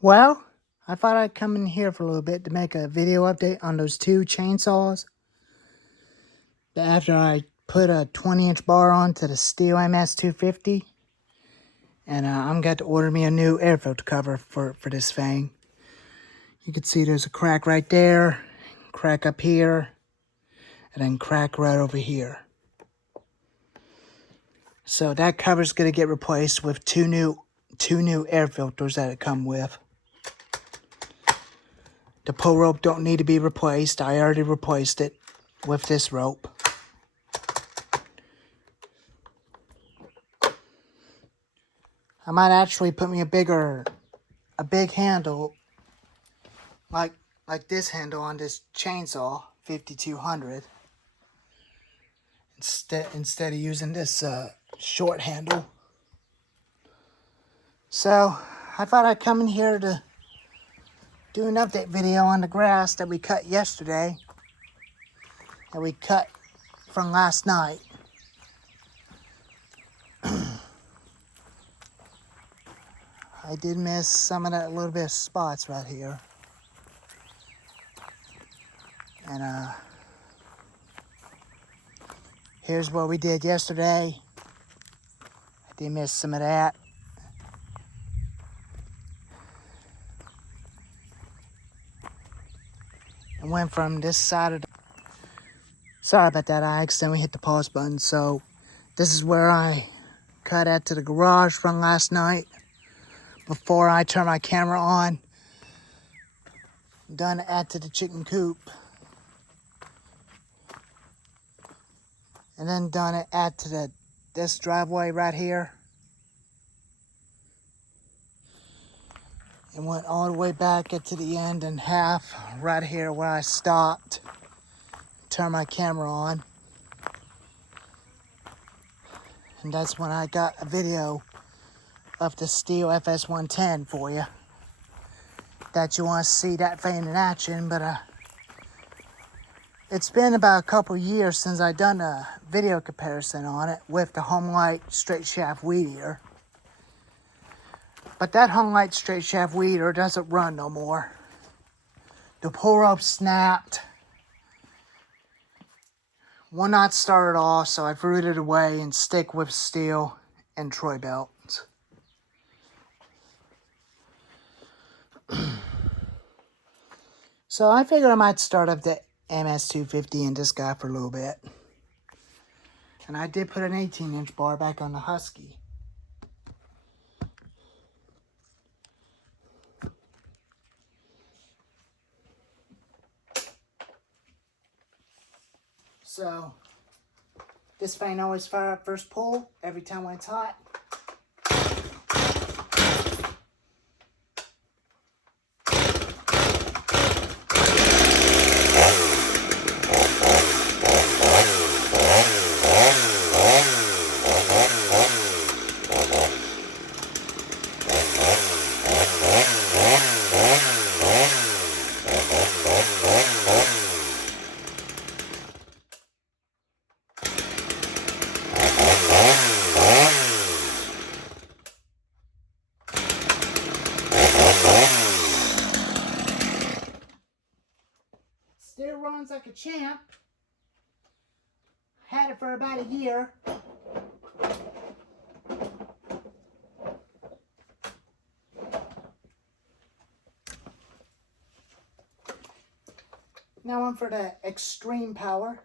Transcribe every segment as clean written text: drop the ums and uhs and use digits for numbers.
Well, I thought I'd come in here for a little bit to make a video update on those two chainsaws. After I put a 20-inch bar onto the stihl MS-250, and I'm going to order me a new air filter cover for this thing. You can see there's a crack right there, crack up here, and then crack right over here. So that cover's going to get replaced with two new air filters that it come with. The pull rope don't need to be replaced. I already replaced it with this rope. I might actually put me a big handle like this handle on this chainsaw 5200 instead of using this short handle. So I thought I'd come in here to do an update video on the grass that we cut yesterday, that we cut from last night. I did miss some of that little bit of spots right here. And here's what we did yesterday. I did miss some of that. And went from this side of the... Sorry about that, I accidentally hit the pause button. So this is where I cut out to the garage from last night before I turned my camera on. Done out to the chicken coop. And then done it out to this driveway right here. And went all the way back to the end and half right here where I stopped. Turned my camera on. And that's when I got a video of the stihl FS110 for you. That you want to see that thing in action, but it's been about a couple years since I done a video comparison on it with the Homelight straight shaft weed eater. But that Homelight straight shaft weed eater doesn't run no more. The pull rope snapped. Will not start it off, so I've rooted it away and stick with stihl and Troy belts. So I figured I might start up the MS-250 in this guy for a little bit. And I did put an 18-inch bar back on the Husky. So this thing always fire up first pull every time when it's hot. Still runs like a champ. Had it for about a year. Now on for the extreme power.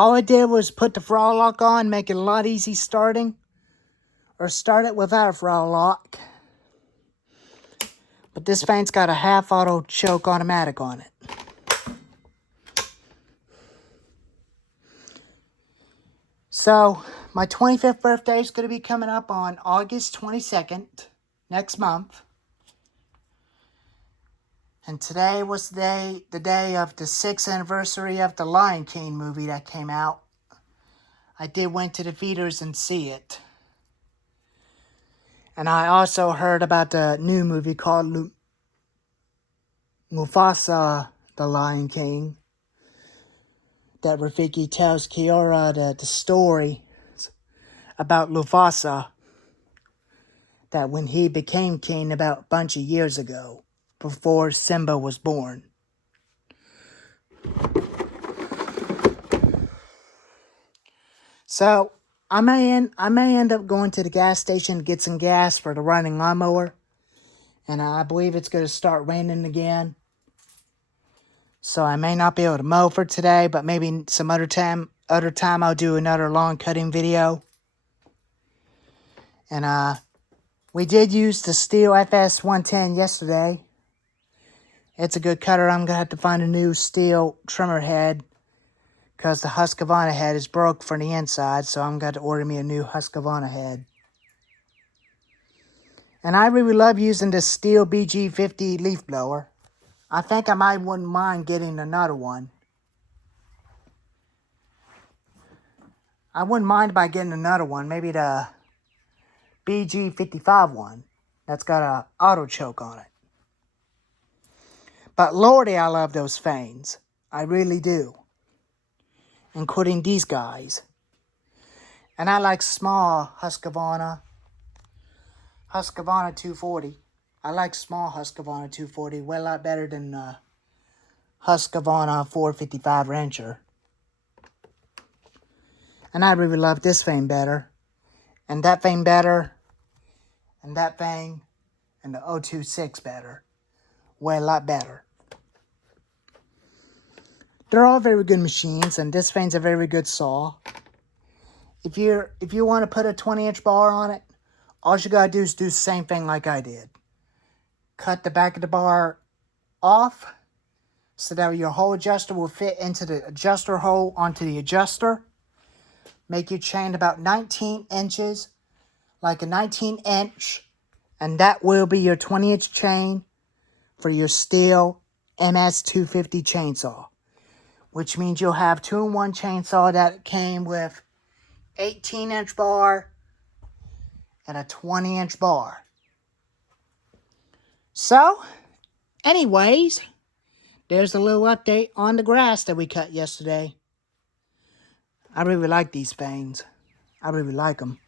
All I did was put the throttle lock on, make it a lot easy starting. Or start it without a throttle lock. But this thing's got a half auto choke automatic on it. So, my 25th birthday is going to be coming up on August 22nd, next month. And today was the day of the 6th anniversary of the Lion King movie that came out. I did went to the theaters and see it. And I also heard about the new movie called Mufasa, the Lion King. That Rafiki tells Kiara the story about Mufasa. That when he became king about a bunch of years ago. Before Simba was born. So, I may end up going to the gas station to get some gas for the running lawnmower. And I believe it's going to start raining again. So I may not be able to mow for today, but maybe some other time I'll do another lawn cutting video. And we did use the stihl FS110 yesterday. It's a good cutter. I'm going to have to find a new stihl trimmer head. Because the Husqvarna head is broke from the inside. So I'm going to order me a new Husqvarna head. And I really love using the stihl BG50 leaf blower. I think I wouldn't mind getting another one. I wouldn't mind by getting another one. Maybe the BG55 one. That's got a auto choke on it. But lordy, I love those fangs. I really do. Including these guys. And I like small Husqvarna 240. I like small Husqvarna 240 way a lot better than Husqvarna 455 Rancher. And I really love this thing better. And that thing better. And that thing. And the 026 better. Way a lot better. They're all very good machines. And this thing's a very good saw. If you want to put a 20-inch bar on it, all you gotta do is do the same thing like I did. Cut the back of the bar off so that your whole adjuster will fit into the adjuster hole onto the adjuster. Make your chain about 19 inches, like a 19-inch, and that will be your 20-inch chain for your stihl MS250 chainsaw. Which means you'll have 2-in-1 chainsaw that came with 18-inch bar and a 20-inch bar. So, anyways, there's a little update on the grass that we cut yesterday. I really like these things. I really like them.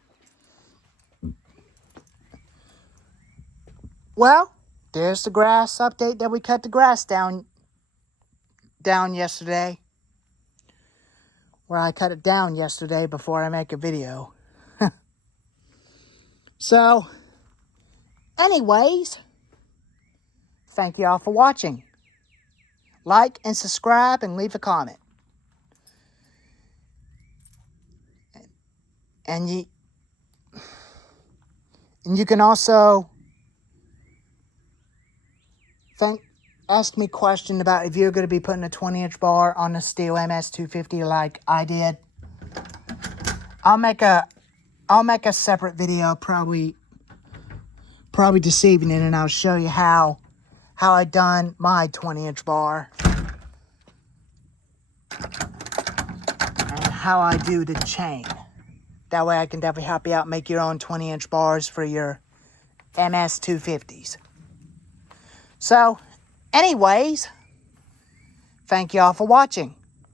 Well, there's the grass update that we cut the grass down yesterday. Where I cut it down yesterday before I make a video. So, anyways, thank you all for watching. Like and subscribe and leave a comment. And you can also ask me a question about if you're going to be putting a 20-inch bar on the stihl MS250 like I did. I'll make a separate video probably this evening, and I'll show you how I done my 20-inch bar and how I do the chain. That way I can definitely help you out make your own 20-inch bars for your MS250s. So, anyways, thank you all for watching.